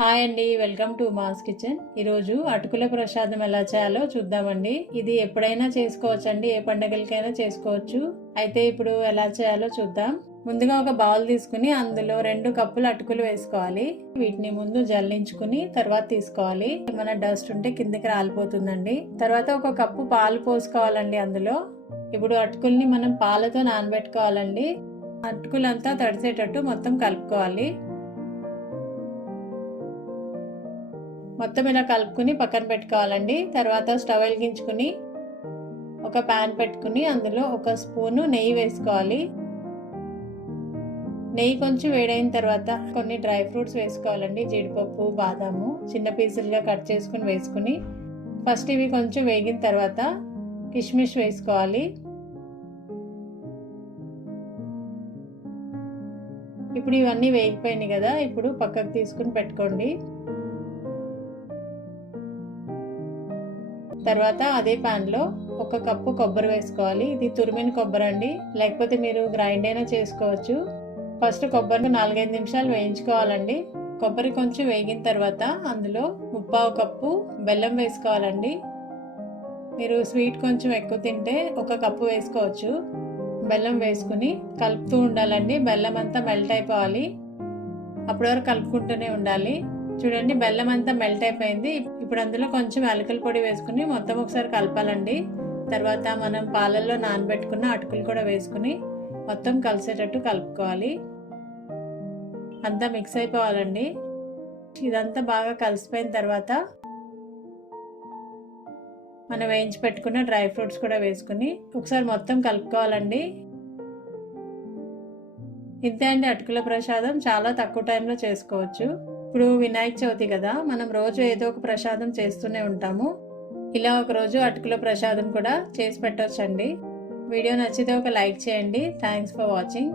Hi అండి, welcome to mass kitchen. ఈరోజు అటుకుల ప్రసాదం ఎలా చేయాలో చూద్దామండి. ఇది ఎప్పుడైనా చేసుకోవచ్చు అండి, ఏ పండగలకైనా చేసుకోవచ్చు. అయితే ఇప్పుడు ఎలా చేయాలో చూద్దాం. ముందుగా ఒక బౌల్ తీసుకుని అందులో 2 కప్పులు అటుకులు వేసుకోవాలి. వీటిని ముందు జల్లించుకుని తర్వాత తీసుకోవాలి. మన డస్ట్ ఉంటే కిందకి రాలిపోతుందండి. తర్వాత ఒక కప్పు పాలు పోసుకోవాలండి అందులో. ఇప్పుడు అటుకుల్ని మనం పాలతో నానబెట్టుకోవాలండి. అటుకులంతా తడిసేటట్టు మొత్తం కలుపుకోవాలి. మొత్తం ఇలా కలుపుకుని పక్కన పెట్టుకోవాలండి. తర్వాత స్టవ్ వెలిగించుకుని ఒక ప్యాన్ పెట్టుకుని అందులో ఒక స్పూను నెయ్యి వేసుకోవాలి. నెయ్యి కొంచెం వేడైన తర్వాత కొన్ని డ్రై ఫ్రూట్స్ వేసుకోవాలండి. జీడిపప్పు, బాదాము చిన్న పీసులుగా కట్ చేసుకుని వేసుకుని ఫస్ట్ ఇవి కొంచెం వేగిన తర్వాత కిస్మిస్ వేసుకోవాలి. ఇప్పుడు ఇవన్నీ వేగిపోయినాయి కదా, ఇప్పుడు పక్కకు తీసుకుని పెట్టుకోండి. తర్వాత అదే ప్యాన్లో 1 కప్పు కొబ్బరి వేసుకోవాలి. ఇది తురిమిన కొబ్బరి అండి, లేకపోతే మీరు గ్రైండ్ అయినా చేసుకోవచ్చు. ఫస్ట్ కొబ్బరిని 4-5 నిమిషాలు వేయించుకోవాలండి. కొబ్బరి కొంచెం వేగిన తర్వాత అందులో 1/4 కప్పు బెల్లం వేసుకోవాలండి. మీరు స్వీట్ కొంచెం ఎక్కువ తింటే 1 కప్పు వేసుకోవచ్చు. బెల్లం వేసుకుని కలుపుతూ ఉండాలండి. బెల్లం అంతా మెల్ట్ అయిపోవాలి. అప్పటి వరకు కలుపుకుంటూనే ఉండాలి. చూడండి, బెల్లం అంతా మెల్ట్ అయిపోయింది. ఇప్పుడు అందులో కొంచెం యాలకుల పొడి వేసుకుని మొత్తం ఒకసారి కలపాలండి. తర్వాత మనం పాలల్లో నానబెట్టుకున్న అటుకులు కూడా వేసుకుని మొత్తం కలిసేటట్టు కలుపుకోవాలి. అంతా మిక్స్ అయిపోవాలండి. ఇదంతా బాగా కలిసిపోయిన తర్వాత మనం వేయించి పెట్టుకున్న డ్రై ఫ్రూట్స్ కూడా వేసుకుని ఒకసారి మొత్తం కలుపుకోవాలండి. ఇంతే అండి, అటుకుల ప్రసాదం చాలా తక్కువ టైంలో చేసుకోవచ్చు. ఇప్పుడు వినాయక చవితి కదా, మనం రోజు ఏదో ఒక ప్రసాదం చేస్తూనే ఉంటాము. ఇలా ఒక రోజు అటుకుల ప్రసాదం కూడా చేసి పెట్టొచ్చండి. వీడియో నచ్చితే ఒక లైక్ చేయండి. Thanks for watching.